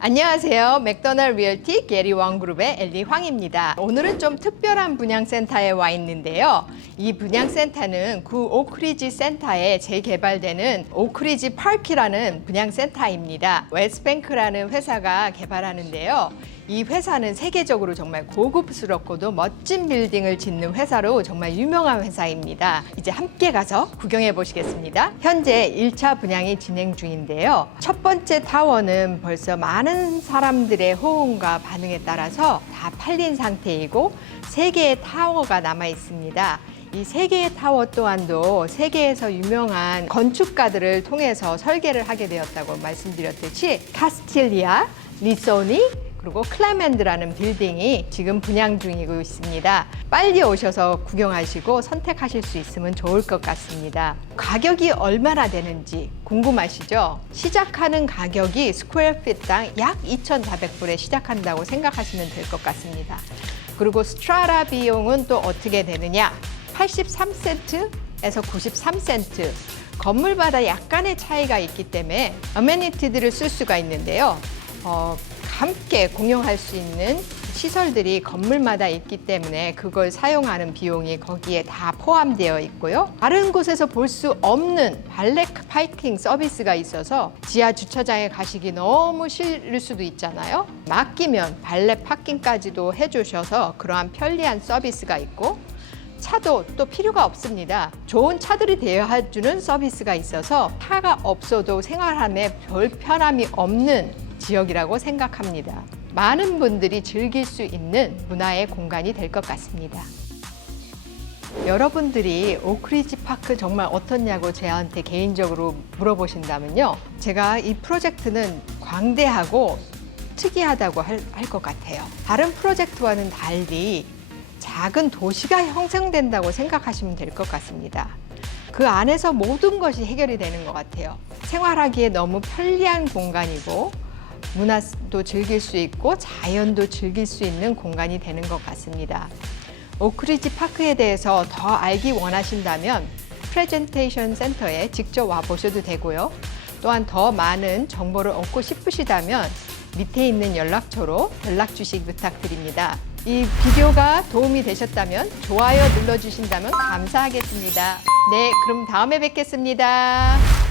안녕하세요. 맥도널 리얼티 게리 왕그룹의 엘리 황입니다. 오늘은 좀 특별한 분양센터에 와 있는데요. 이 분양센터는 구 오크리지 센터에 재개발되는 오크리지 파크라는 분양센터입니다. 웨스뱅크라는 회사가 개발하는데요. 이 회사는 세계적으로 정말 고급스럽고도 멋진 빌딩을 짓는 회사로 정말 유명한 회사입니다. 이제 함께 가서 구경해 보시겠습니다. 현재 1차 분양이 진행 중인데요. 첫 번째 타워는 벌써 많은 사람들의 호응과 반응에 따라서 다 팔린 상태이고 세 개의 타워가 남아 있습니다. 이세 개의 타워 또한도 세계에서 유명한 건축가들을 통해서 설계를 하게 되었다고 말씀드렸듯이 카스틸리아, 리소니, 그리고 클레멘드라는 빌딩이 지금 분양 중이고 있습니다. 빨리 오셔서 구경하시고 선택하실 수 있으면 좋을 것 같습니다. 가격이 얼마나 되는지 궁금하시죠? 시작하는 가격이 스퀘어 핏당 약 2,400불에 시작한다고 생각하시면 될 것 같습니다. 그리고 스트라라 비용은 또 어떻게 되느냐? 83센트에서 93센트. 건물마다 약간의 차이가 있기 때문에 어메니티들을 쓸 수가 있는데요. 어, 함께 공용할 수 있는 시설들이 건물마다 있기 때문에 그걸 사용하는 비용이 거기에 다 포함되어 있고요. 다른 곳에서 볼 수 없는 발레 파이킹 서비스가 있어서 지하 주차장에 가시기 너무 싫을 수도 있잖아요. 맡기면 발레 파킹까지도 해주셔서 그러한 편리한 서비스가 있고 차도 또 필요가 없습니다. 좋은 차들이 대여해주는 서비스가 있어서 차가 없어도 생활함에 별 편함이 없는 지역이라고 생각합니다. 많은 분들이 즐길 수 있는 문화의 공간이 될 것 같습니다. 여러분들이 오크리지 파크 정말 어떻냐고 저한테 개인적으로 물어보신다면요. 제가 이 프로젝트는 광대하고 특이하다고 할 것 같아요. 다른 프로젝트와는 달리 작은 도시가 형성된다고 생각하시면 될 것 같습니다. 그 안에서 모든 것이 해결이 되는 것 같아요. 생활하기에 너무 편리한 공간이고 문화도 즐길 수 있고 자연도 즐길 수 있는 공간이 되는 것 같습니다. 오크리지 파크에 대해서 더 알기 원하신다면 프레젠테이션 센터에 직접 와 보셔도 되고요. 또한 더 많은 정보를 얻고 싶으시다면 밑에 있는 연락처로 연락 주시기 부탁드립니다. 이 비디오가 도움이 되셨다면 좋아요 눌러주신다면 감사하겠습니다. 네, 그럼 다음에 뵙겠습니다.